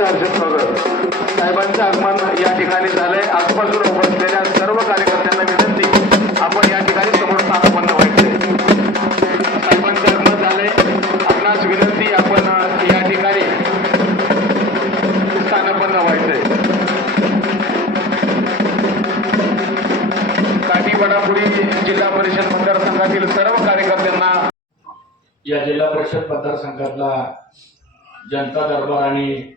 साहेबांचं हर्षद साहेबांचं आगमन या ठिकाणी झालंय. आजूबाजूला उपसलेल्या सर्व कार्यकर्त्यांना विनंती आपण या ठिकाणी समोर स्थानापन्न व्हायचे साहेबांचं आगमन झालंय. आपणास विनंती आपण या ठिकाणी स्थानापन्न व्हायचंय काठी वडापुडी जिल्हा परिषद मतदारसंघातील सर्व कार्यकर्त्यांना या जिल्हा परिषद मतदारसंघातला जनता दरबार आणि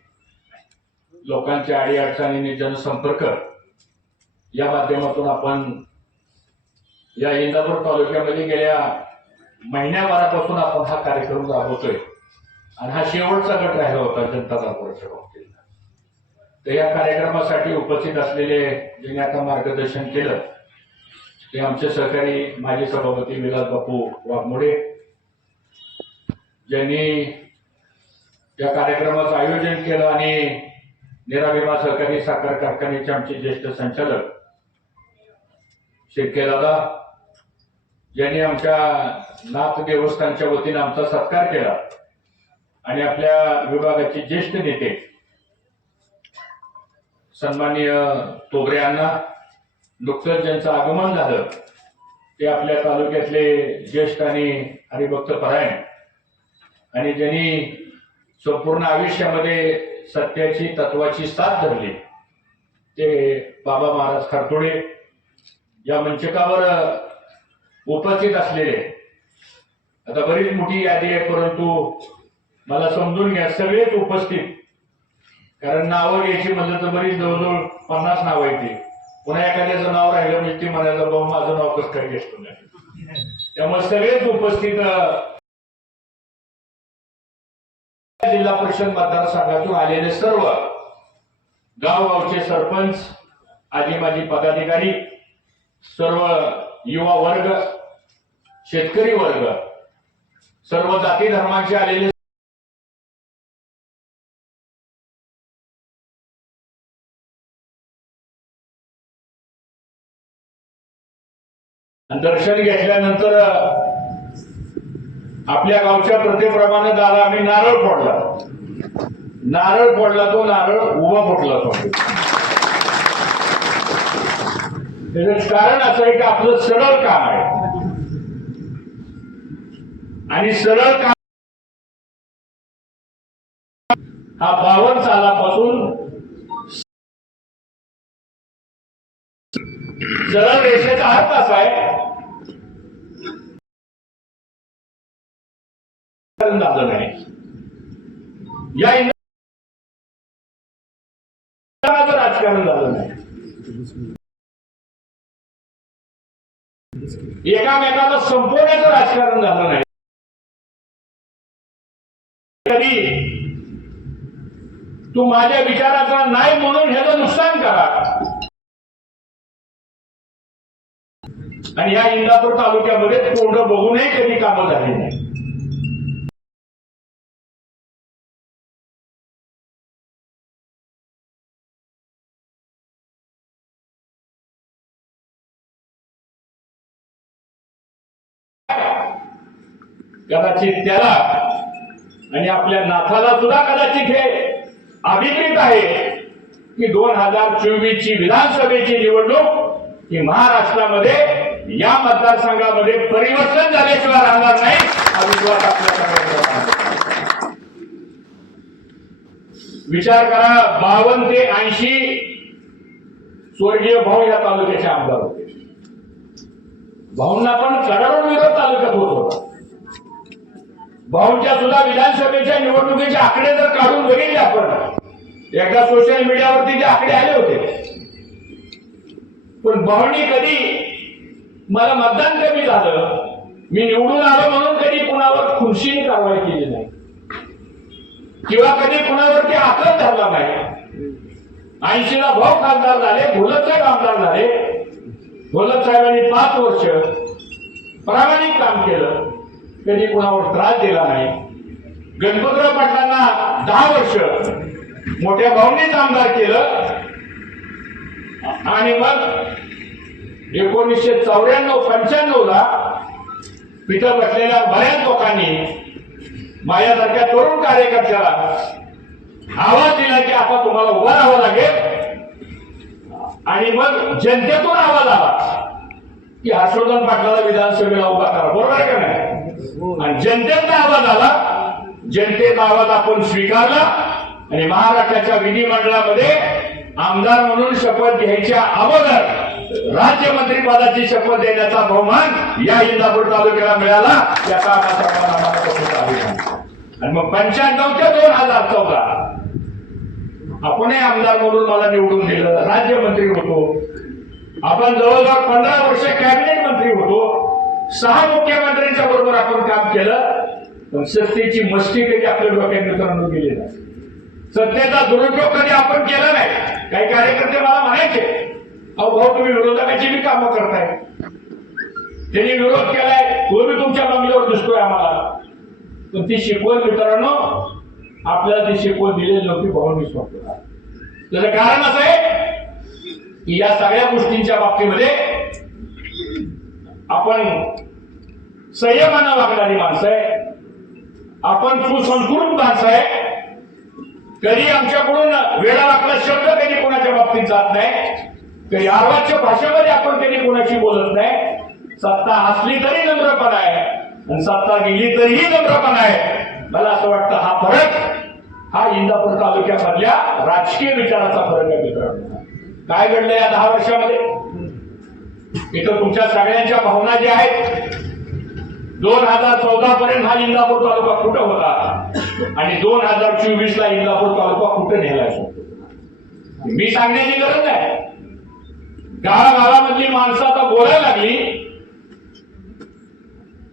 लोकांच्या अडीअडचणीने जनसंपर्क या माध्यमातून आपण या इंदापूर तालुक्यामध्ये गेल्या महिन्याभरापासून आपण हा कार्यक्रम राबवतोय. आणि हा शेवटचा गट राहिला होता जनता दरबाराच्या बाबतीत तर या कार्यक्रमासाठी उपस्थित असलेले ज्यांनी आता मार्गदर्शन केलं ते आमचे सहकारी माजी सभापती विलास बापू वाघमोडे ज्यांनी या कार्यक्रमाचं आयोजन केलं आणि निराभिमा सहकारी साखर कारखान्याचे आमचे ज्येष्ठ संचालक शेटके दादा ज्यांनी आमच्या नाथ देवस्थानच्या वतीनं आमचा सत्कार केला. आणि आपल्या विभागाचे ज्येष्ठ नेते सन्माननीय तोबरे यांना नुकतंच ज्यांचं आगमन झालं ते आपल्या तालुक्यातले ज्येष्ठ आणि हरिभक्त परायण. आणि ज्यांनी संपूर्ण आयुष्यामध्ये सत्याची तत्वाची साथ धरली. ते बाबा महाराज खरतोडे या मंचकावर उपस्थित असलेले. आता बरीच मोठी यादी आहे परंतु मला समजून घ्या सगळेच उपस्थित. कारण नावं घ्यायची म्हणलं तर बरीच जवळजवळ पन्नास नावं आहेत पुन्हा एखाद्याचं नाव राहिलं म्हणजे ती म्हणायचं बाबा माझं नाव कसं काही घेतो त्यामुळे सगळेच उपस्थित जिल्हा परिषद मतदारसंघातून आलेले सर्व गावगावचे सरपंच आजी माजी पदाधिकारी सर्व युवा वर्ग शेतकरी वर्ग सर्व जाती धर्माचे आलेले दर्शन घेतल्यानंतर आपल्या गावच्या प्रथेप्रमाणे दादा आम्ही नारळ फोडला. नारळ फोडला तो नारळ उभा फोडला तो. त्याचं कारण असं आहे की आपलं सरळ काम आहे. आणि सरळ काम हा बावन सालापासून सरळ रेषेचा अर्थ असा आहे. राजकारण आहे. या इंग्रजांचं राजकारण झालं आहे. एकामेकाला संपवण्याचं राजकारण झालं नाही कधी तू माझ्या विचाराचा नाही म्हणून ह्याचं नुकसान करा. आणि या इंदापूर तालुक्यामध्ये तोंड बघूनही कधी कामं झाली नाही. कदाचित त्याला आणि आपल्या नाथाला सुद्धा कदाचित हे अभिप्रेत आहे की दोन हजार चोवीस ची विधानसभेची निवडणूक ही महाराष्ट्रामध्ये या मतदारसंघामध्ये परिवर्तन झाल्याशिवाय राहणार नाही हा विश्वास आपल्या विचार करा बावन्न ते ऐंशी स्वर्गीय भाऊ या तालुक्याचे आमदार होते. भाऊंना पण कडाडून विरोध तालुक्यात होत होता. भाऊंच्या सुद्धा विधानसभेच्या निवडणुकीचे आकडे जर काढून बघितले आपण. एकदा सोशल मीडियावरती ते आकडे आले होते. पण भाऊंनी कधी मला मतदान कमी झालं मी निवडून आलो म्हणून कधी कुणावर खुर्शीने कारवाई केली नाही. किंवा कधी कुणावरती आक्रम धरला नाही. ऐंशीला भाऊ खासदार झाले भोलत साहेब आमदार झाले. भोलत साहेबांनी पाच वर्ष प्रामाणिक काम केलं. कधी कुणावर त्रास दिला नाही. गणपतराव पाटलांना दहा वर्ष मोठ्या भावनेच आमदार केलं. आणि मग एकोणीसशे चौऱ्याण्णव पंच्याण्णव ला पिठं बसलेल्या बऱ्याच लोकांनी माझ्यासारख्या तरुण कार्यकर्त्याला आवाज दिला की आता तुम्हाला उभं राहावं लागेल. आणि मग जनतेतून आवाज आला की हर्षवर्धन पाटलाला विधानसभेला उभा करा. बरोबर आहे का नाही? आणि जनतेचा आवाज आला. जनतेचा आवाज आपण स्वीकारला. आणि महाराष्ट्राच्या विधिमंडळामध्ये आमदार म्हणून शपथ घ्यायच्या अगोदर राज्यमंत्री पदाची शपथ देण्याचा बहुमान या इंदापूर तालुक्याला मिळाला. याचा आणि मग पंच्याण्णव ते दोन हजार चौदा आपणही आमदार म्हणून मला निवडून दिलं. राज्यमंत्री होतो. आपण जवळजवळ पंधरा वर्ष कॅबिनेट मंत्री होतो. सहा मुख्यमंत्र्यांच्या बरोबर आपण काम केलं पण सत्तेची मस्ती कधी आपल्या डोक्यात मित्रांनो गेली नाही. सत्तेचा दुरुपयोग कधी आपण केला नाही काही कार्यकर्ते मला म्हणायचे अहो भाऊ तुम्ही विरोधकाची बी कामं करताय. त्यांनी विरोध केलाय हो, तो बी तुमच्या बंगल्यावर दिसतोय आम्हाला. पण ती शिकवण मित्रांनो आपल्याला ती शिकवण दिलेली नव्हती भाऊंनी स्वतः त्याचं कारण असं आहे की या सगळ्या गोष्टींच्या बाबतीमध्ये आपण संयमाना वागणारी माणसं आहे. आपण सुसंस्कृत माणसं आहे. कधी आमच्याकडून वेळा लागला शब्द कधी कोणाच्या बाबतीत जात नाही. कधी आर्वाच्या भाषेमध्ये आपण कधी कोणाशी बोलत नाही. सत्ता असली तरी नम्रपणा आहे. आणि सत्ता गेली तरीही नम्रपणा आहे. मला असं वाटतं हा फरक हा इंदापूर तालुक्यामधल्या राजकीय विचाराचा फरक आहे मित्रांनो. काय घडलं या दहा वर्षामध्ये? इथं तुमच्या सगळ्यांच्या भावना ज्या आहेत दोन हजार चौदा पर्यंत हा इंदापूर तालुका कुठं होता? आणि दोन हजार चोवीस ला इंदापूर तालुका कुठं नेला मी सांगण्याची गरज आहे. गावागावामधली माणसं आता बोलायला लागली.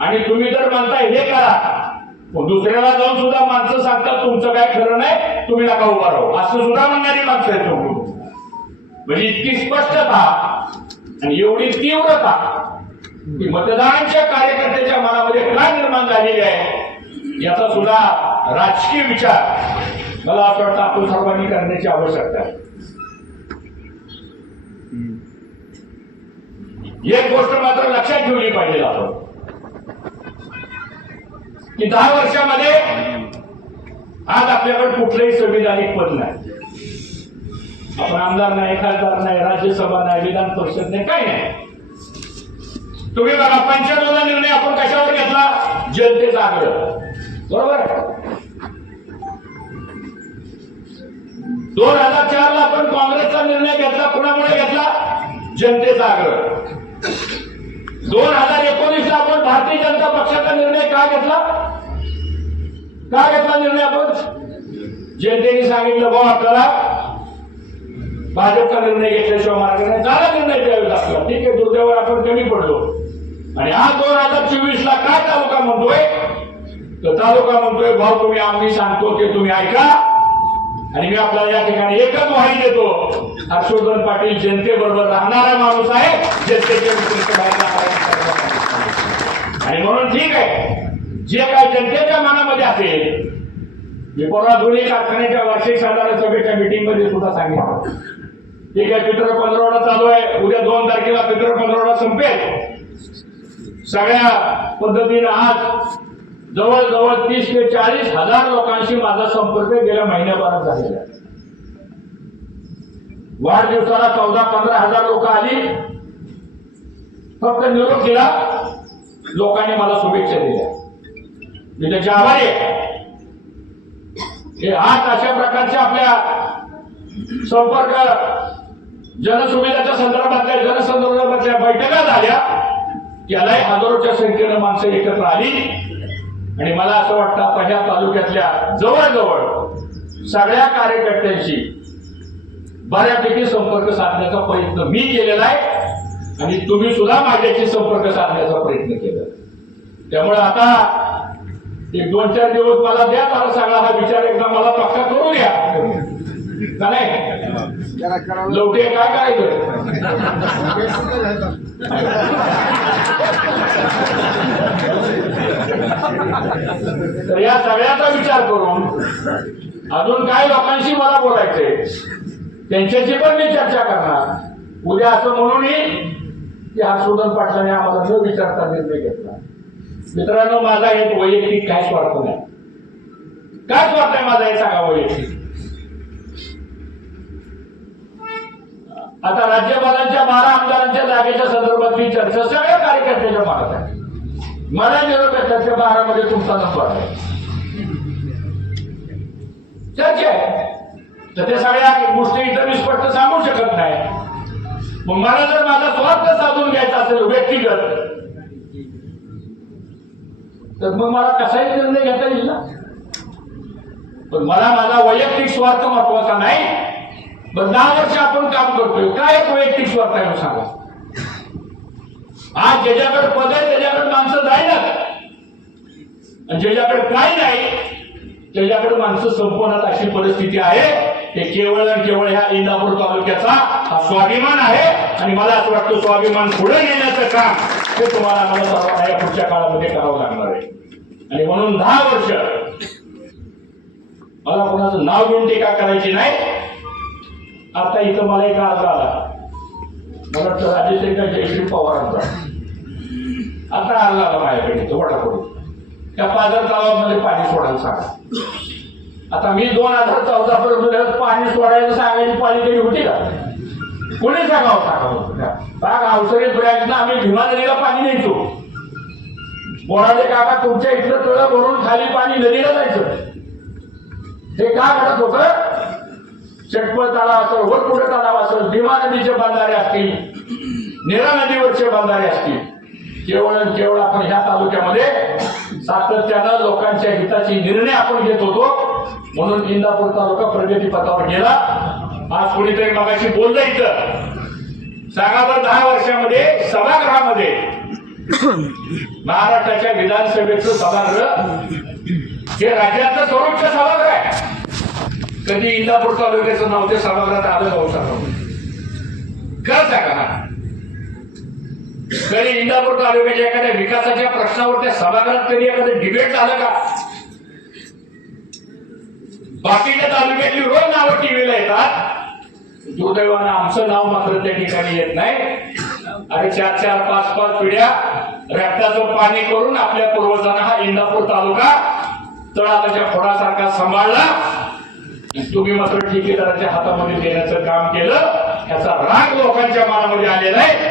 आणि तुम्ही जर म्हणता हे करा. दुसऱ्याला जाऊन सुद्धा माणसं सांगतात तुमचं काय खरं नाही तुम्ही नका उभा राहू. असं सुद्धा म्हणणारी माणसं आहेत म्हणजे इतकी स्पष्टता. आणि एवढी तीव्रता की मतदारांच्या कार्यकर्त्याच्या मनामध्ये काय निर्माण झालेली आहे याचा सुद्धा राजकीय विचार मला असं वाटतं आपण सर्वांनी करण्याची आवश्यकता आहे. एक गोष्ट मात्र लक्षात ठेवली पाहिजे आपण. की दहा वर्षामध्ये आज आपल्याकडे कुठलंही संविधानिक पद नाही. आपण आमदार नाही खासदार नाही राज्यसभा नाही विधान परिषद नाही काही नाही. तुम्ही बघा पंचायतचा निर्णय आपण कशावर घेतला? जनतेचा आग्रह. बरोबर दोन हजार चार ला आपण काँग्रेसचा निर्णय घेतला कुणामुळे घेतला? जनतेचा आग्रह. दोन हजार एकोणीस ला आपण भारतीय जनता पक्षाचा निर्णय का घेतला? का घेतला निर्णय आपण? जनतेने सांगितलं भाऊ आपल्याला भाजपचा निर्णय घेतल्याशिवाय मार्ग नाही. झाला निर्णय त्यावेळेस आपला. ठीक आहे दुर्दैवावर आपण कमी पडलो. आणि हा दोन हजार चोवीस ला काय तालुका म्हणतोय? तर तालुका म्हणतोय भाऊ तुम्ही आम्ही सांगतो ते तुम्ही ऐका. आणि मी आपल्याला या ठिकाणी एकच वाही देतो. हर्षवर्धन पाटील जनतेबरोबर राहणारा माणूस आहे जनतेच्या आणि म्हणून ठीक आहे जे काय जनतेच्या मनामध्ये असेल मी परवा दोन्ही कारखान्याच्या वार्षिक साधारण सभेच्या मीटिंगमध्ये सुद्धा सांगितलं. ठीक आहे पित्र पंधरवडा चालू आहे. उद्या दोन तारखेला पित्र पंधरवडा संपेल. सगळ्या पद्धतीनं आज जवळजवळ तीस ते चाळीस हजार लोकांशी माझा संपर्क गेल्या महिन्याभरात झालेला आहे. वाढदिवसाला चौदा पंधरा हजार लोक आली. फक्त निरोप दिला. लोकांनी मला शुभेच्छा दिल्या. मी त्याचे आभारी आहे. हे आज अशा प्रकारच्या आपल्या संपर्क जनसुविधाच्या संदर्भातल्या जनसंदर्भातल्या बैठका झाल्या. त्यालाही हजारोच्या संख्येनं माणसं एकत्र आली. आणि मला असं वाटतं आता ह्या तालुक्यातल्या जवळजवळ सगळ्या कार्यकर्त्यांशी बऱ्यापैकी संपर्क साधण्याचा प्रयत्न मी केलेला आहे. आणि तुम्ही सुद्धा माझ्याशी संपर्क साधण्याचा प्रयत्न केला. त्यामुळे आता एक दोन चार दिवस मला द्या तर सगळा हा विचार एकदा मला पक्का करू द्या झालंय. नाही लवटे काय करायचं? तर या सगळ्याचा विचार करून अजून काय लोकांशी मला बोलायचंय. त्यांच्याशी पण मी चर्चा करणार. उद्या असं म्हणूनही की हर्षवर्धन पाटलाने आम्हाला न विचारता निर्णय घेतला. मित्रांनो माझा एक वैयक्तिक काय स्वार्थ नाही. काय स्वार्थ आहे माझा हे सांगा वैयक्तिक. आता राज्यपालांच्या बारा आमदारांच्या जागेच्या संदर्भातली चर्चा सगळ्या कार्यकर्त्याच्या मारत आहे. मला निरोप आहे त्याच्या बारामध्ये तुमचा नंबर आहे. चर्चा आहे. तर ते सगळ्या गोष्टी इथं मी स्पष्ट सांगू शकत नाही. मग मला जर माझा स्वार्थ साधून घ्यायचा असेल व्यक्तिगत तर मग मला कसाही निर्णय घेता येईल ना? पण मला माझा वैयक्तिक स्वार्थ महत्त्वाचा नाही. पण दहा वर्ष आपण काम करतोय. काय एक वैयक्तिक स्वार्थ आहे हो सांगा. आज ज्याच्याकडे पद आहे त्याच्याकडे माणसं जायला आणि ज्याच्याकडे काय नाही त्याच्याकडे माणसं संपवण्यात अशी परिस्थिती आहे ते केवळ आणि केवळ ह्या इंदापूर तालुक्याचा हा स्वाभिमान आहे आणि मला असं वाटतं स्वाभिमान पुढे नेण्याचं काम हे तुम्हाला मला या पुढच्या काळामध्ये करावं लागणार आहे. आणि म्हणून दहा वर्ष मला कोणाचं नाव घेऊन टीका करायची नाही. आता इथं मला एक अर्ज आला. मला वाटतं राजेशेखर जयश्री पवारांचा. आता अर्ज आला माझ्याकडे तो वडाकडून त्या पाझर तलावामध्ये पाणी सोडायला सांगा. आता मी दोन हजार चौदा पर्यंत पाणी सोडायला सांगायची पाणी होती का कोणी सांगावं सांगावं बाग अवसरीत ब्रँचनं आम्ही भीमा नदीला पाणी न्यायचो. बोराडे काका तुमच्या इथलं तळ भरून खाली पाणी नदीला जायचं. हे का घडत होतं चटपळ तलाव असेल वरपुढे तलाव असेल भीमा नदीचे बंधारे असतील नेरा नदीवरचे बंधारे असतील. केवळ आणि केवळ आपण ह्या तालुक्यामध्ये सातत्यानं लोकांच्या हिताची निर्णय आपण घेत होतो. म्हणून इंदापूर तालुका प्रगती पथावर गेला. आज कुणीतरी मगाशी बोललं इथं. सांगा बरं दहा वर्षामध्ये सभागृहामध्ये महाराष्ट्राच्या विधानसभेचं सभागृह हे राज्याचं सर्वोच्च सभागृह आहे. कधी इंदापूर तालुक्याचं नाव ते सभागृहात आलं जाऊ शकत खरंच आहे का कधी इंदापूर तालुक्याच्या एखाद्या विकासाच्या प्रश्नावर त्या सभागृहात कधी एखादं डिबेट झालं का? बाकीच्या तालुक्यातली रोज नावं टीव्हीला येतात दुर्दैवानं आमचं नाव मात्र त्या ठिकाणी येत नाही. आणि चार चार पाच पाच पिढ्या रक्ताचं पाणी करून आपल्या पूर्वजांना हा इंदापूर तालुका तळाच्या फोडासारखा सांभाळला. तुम्ही मात्र ठेकेदाराच्या हातामध्ये देण्याचं काम केलं त्याचा राग लोकांच्या मनामध्ये आलेला आहे.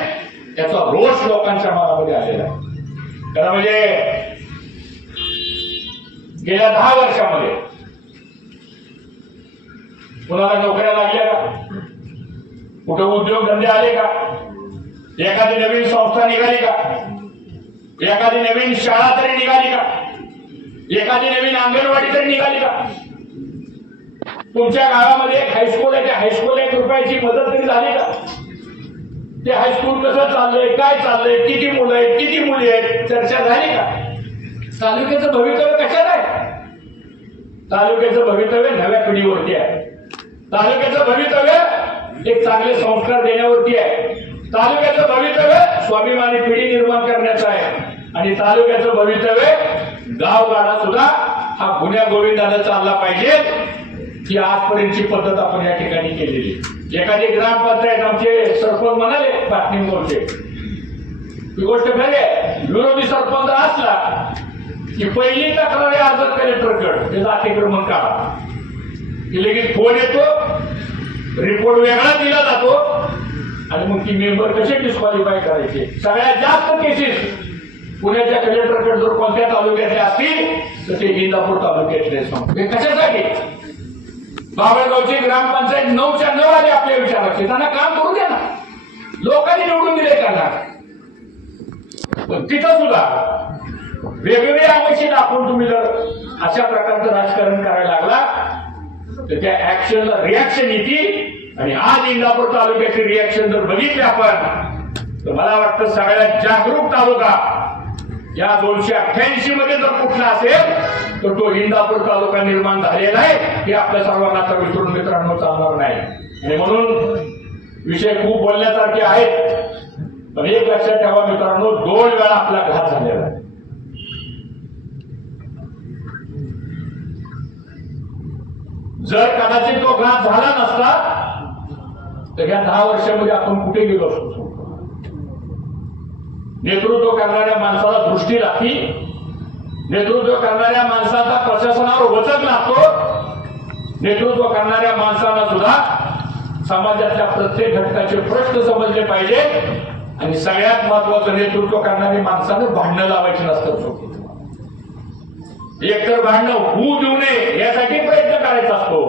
त्याचा रोष लोकांच्या मनामध्ये आलेला आहे. खरं म्हणजे गेल्या दहा वर्षामध्ये कुणाला नोकऱ्या लागल्या का? कुठं उद्योगधंदे आले का? एखादी नवीन संस्था निघाली का? एखादी नवीन शाळा तरी निघाली का? एखादी नवीन अंगणवाडी तरी निघाली का? तुमच्या गावामध्ये एक हायस्कूल आहे. त्या हायस्कूल एक रुपयाची मदत तरी झाली का? ते हायस्कूल कसं चाललंय? काय चाललंय? किती मुलं आहेत? किती मुली आहेत? चर्चा झाली का? तालुक्याचं भवितव्य कशात आहे? तालुक्याचं भवितव्य नव्या पिढीवरती आहे. तालुक्याचं भवितव्य एक चांगले संस्कार देण्यावरती आहे. तालुक्याचं भवितव्य स्वाभिमानी पिढी निर्माण करण्याचं आहे. आणि तालुक्याचं भवितव्य गावगाडा सुद्धा हा गुन्ह्या गोविंदानं चालला पाहिजे. ही आजपर्यंतची पद्धत आपण या ठिकाणी केलेली. एखादी ग्रामपंचायत आमचे सरपंच म्हणाले बातमीवरचे ही गोष्ट खरी आहे. विरोधी सरपंच असला की पहिली तक्रार अर्ज कलेक्टरकड त्याचं अतिक्रमण काढा. की लगेच फोन येतो रिपोर्ट वेगळा दिला जातो आणि मग ती मेंबर कसे डिस्क्वालिफाय करायचे? सगळ्यात जास्त केसेस पुण्याच्या कलेक्टरकडे जर कोणत्या तालुक्यातले असतील तर ते इंदापूर तालुक्यातले सांग हे कशासाठी? बाबळगावची ग्रामपंचायत नऊच्या नऊ आली आपल्या विचाराचे. त्यांना काम करू द्या ना. लोकांनी निवडून दिले त्यांना. पण तिथं सुद्धा वेगवेगळे आवश्यक दाखवून तुम्ही जर अशा प्रकारचं राजकारण करायला लागला तर त्या ऍक्शनला रिॲक्शन येतील. आणि आज इंदापूर तालुक्याची रिॲक्शन जर बघितली आपण तर मला वाटतं सगळ्यात जागरूक तालुका या दोनशे अठ्ठ्याऐंशी मध्ये जर कुठला असेल तर तो इंदापूर तालुका निर्माण झालेला आहे. हे आपल्या सर्वांना आता विसरून मित्रांनो चालणार नाही. आणि म्हणून विषय खूप बोलण्यासारखे आहेत. पण एक लक्षात ठेवा मित्रांनो दोन वेळा आपला घात झालेला आहे. जर कदाचित तो घात झाला नसता तर या दहा वर्षामध्ये आपण कुठे गेलो असतो. नेतृत्व करणाऱ्या माणसाला दृष्टी लागती. नेतृत्व करणाऱ्या माणसाचा प्रशासनावर वचक लागतो नेतृत्व करणाऱ्या माणसाला सुद्धा समाजातल्या प्रत्येक घटकाचे प्रश्न समजले पाहिजे. आणि सगळ्यात महत्वाचं नेतृत्व करणारी माणसानं भांडणं लावायची नसतात एकतर भांडणं होऊ देऊ नये यासाठी प्रयत्न करायचा असतो.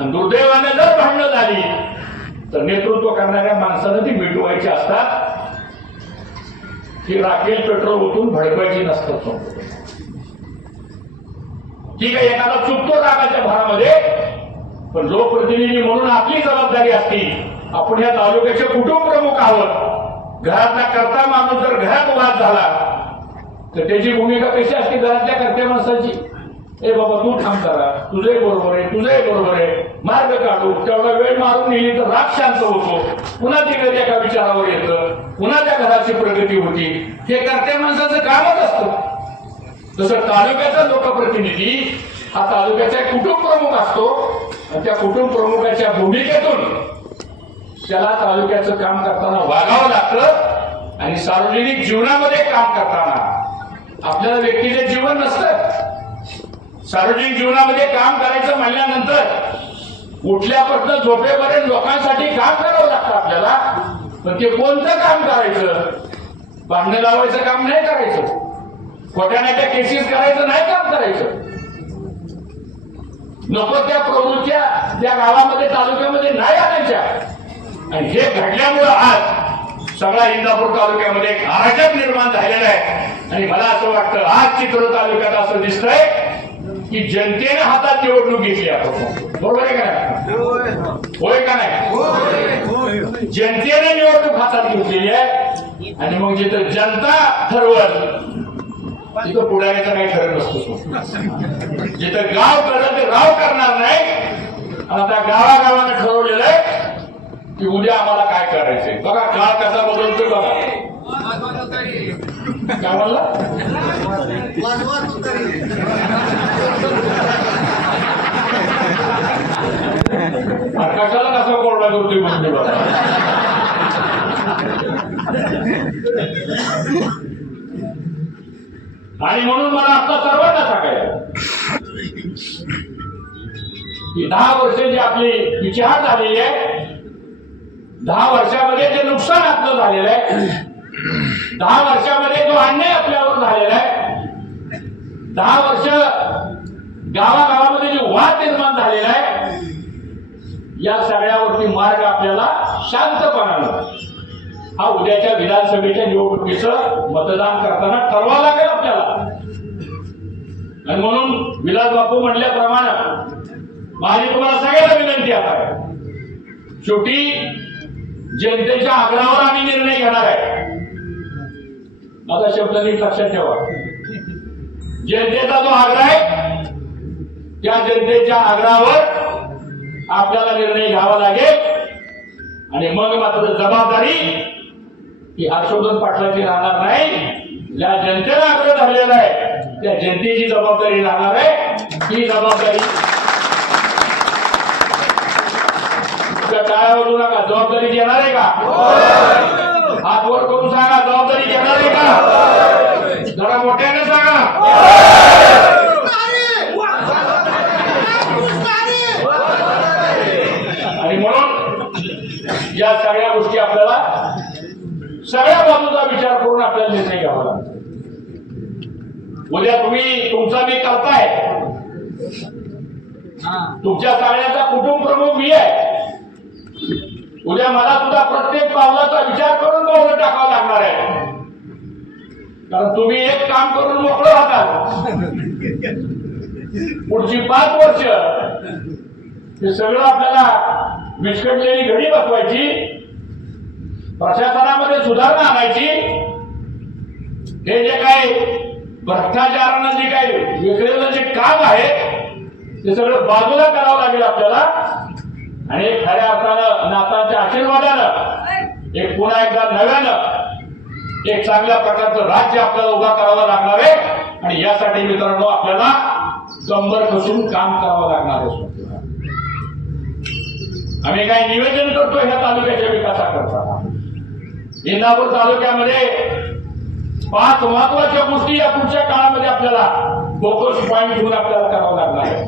आणि दुर्दैवाने जर भांडणं झाली तर नेतृत्व करणाऱ्या माणसानं ती मिटवायची असतात. ही राकेश पेट्रोल ओतून भडकवायची नसतात संपूर्ण. ठीक आहे एखादा चुकतो रागाच्या भरामध्ये पण लोकप्रतिनिधी म्हणून आपली जबाबदारी असती. आपण या तालुक्याचे कुटुंब प्रमुख आहोत. घरातला करता माणूस जर घरात वाद झाला तर त्याची भूमिका कशी असते घरातल्या करत्या माणसाची? ए बाबा तू थांब करा तुझे बरोबर आहे तुझे बरोबर आहे. मार्ग काढू. तेवढा वेळ मारून नेली तर राग शांत होतो. पुन्हा तिकडे घरी एका विचारावर येतं? पुन्हा त्या घराची प्रगती होती. हे करत्या माणसाचं कामच असतं. जसं तालुक्याचा लोकप्रतिनिधी हा तालुक्याचा एक कुटुंब प्रमुख असतो. आणि त्या कुटुंब प्रमुखाच्या भूमिकेतून त्याला तालुक्याचं काम करताना वागावं लागतं आणि सार्वजनिक जीवनामध्ये काम करताना. आपल्याला व्यक्तीचे जीवन नसतं. सार्वजनिक जीवनामध्ये काम करायचं म्हणल्यानंतर उठल्यापासून झोपेपर्यंत लोकांसाठी काम करावं लागतं आपल्याला. पण ते कोणतं काम करायचं? बांधणं लावायचं काम नाही करायचं. खोट्या नाट्या केसेस करायचं नाही काम करायचं. नको त्या प्रवृत्त्या त्या गावामध्ये तालुक्यामध्ये नाही आणायच्या. आणि हे घडल्यामुळं आज सगळा इंदापूर तालुक्यामध्ये एक अराजक निर्माण झालेला आहे. आणि मला असं वाटतं आज चित्र तालुक्यात असं दिसतंय. की जनतेने हातात निवडणूक घेतली आपण. बरोबर आहे का होय का नाही? जनतेने निवडणूक हातात घेतलेली आहे. आणि मग जिथं जनता ठरवल तिथं पुढाऱ्याचं काही खरं नसतं जिथं गाव करत ते राव करणार नाही. आता गावागावाने ठरवलेलं आहे की उद्या आम्हाला काय करायचंय? बघा काळ कसा बदलतोय बघा. काय म्हणला कशाला कसा कोरडा करतोय म्हणजे आणि म्हणून मला आता सर्वांना सांगायचं की दहा वर्ष जे आपली विचार झालेली आहे दहा वर्षामध्ये जे नुकसान आपलं झालेलं आहे दहा वर्षामध्ये जो अन्याय आपल्यावर झालेला आहे. दहा वर्ष गावागावामध्ये जे वाद निर्माण झालेला आहे या सगळ्यावरती मार्ग आपल्याला शांतपणानं हा उद्याच्या विधानसभेच्या निवडणुकीचं मतदान करताना ठरवा लागेल आपल्याला. आणि म्हणून विलास बापू म्हटल्याप्रमाणे माझी तुम्हाला सगळ्यांना विनंती आता शेवटी जनतेच्या आग्रहावर आम्ही निर्णय घेणार आहे. माझा शब्द नीट लक्षात ठेवा. जनतेचा जो आग्रह आहे त्या जनतेच्या आग्रहावर आपल्याला निर्णय घ्यावा लागेल. आणि मग मात्र जबाबदारी ही हर्षवर्धन पाटलाची राहणार नाही. ज्या जनतेला आग्रह झालेला आहे त्या जनतेची जबाबदारी राहणार आहे. ही जबाबदारी त्या टाळ्या वाजवू नका जबाबदारी देणार आहे का? हात वर करून सांगा जबाबदारी घेणार आहे का? जरा मोठ्याने सांगा. आणि म्हणून या सगळ्या गोष्टी आपल्याला सगळ्या बाजूचा विचार करून आपल्याला निर्णय घ्यावा लागतो. उद्या तुम्ही तुमचा मी करताय. तुमच्या सगळ्याचा कुटुंब प्रमुख मी आहे. उद्या मला सुद्धा प्रत्येक पावलाचा विचार करून पावलं टाकावं लागणार आहे. कारण तुम्ही एक काम करून मोकळं राहतात पुढची पाच वर्ष हे सगळं आपल्याला विस्कटलेली घडी बसवायची प्रशासनामध्ये सुधारणा आणायची. हे जे काही भ्रष्टाचारानं जे काही विकलेलं जे काम आहे ते सगळं बाजूला करावं लागेल आपल्याला. आणि एक खऱ्या अर्थानं नाताच्या आशीर्वादानं एक पुन्हा एकदा नव्यानं एक चांगल्या प्रकारचं राज्य आपल्याला उभा करावं लागणार आहे. आणि यासाठी मित्रांनो आपल्याला कंबर कसून काम करावं लागणार आहे. आम्ही काय निवेदन करतो ह्या तालुक्याच्या विकासाकरता. इंदापूर तालुक्यामध्ये पाच महत्त्वाच्या गोष्टी या पुढच्या काळामध्ये आपल्याला फोकस पॉईंट घेऊन आपल्याला करावं लागणार आहे.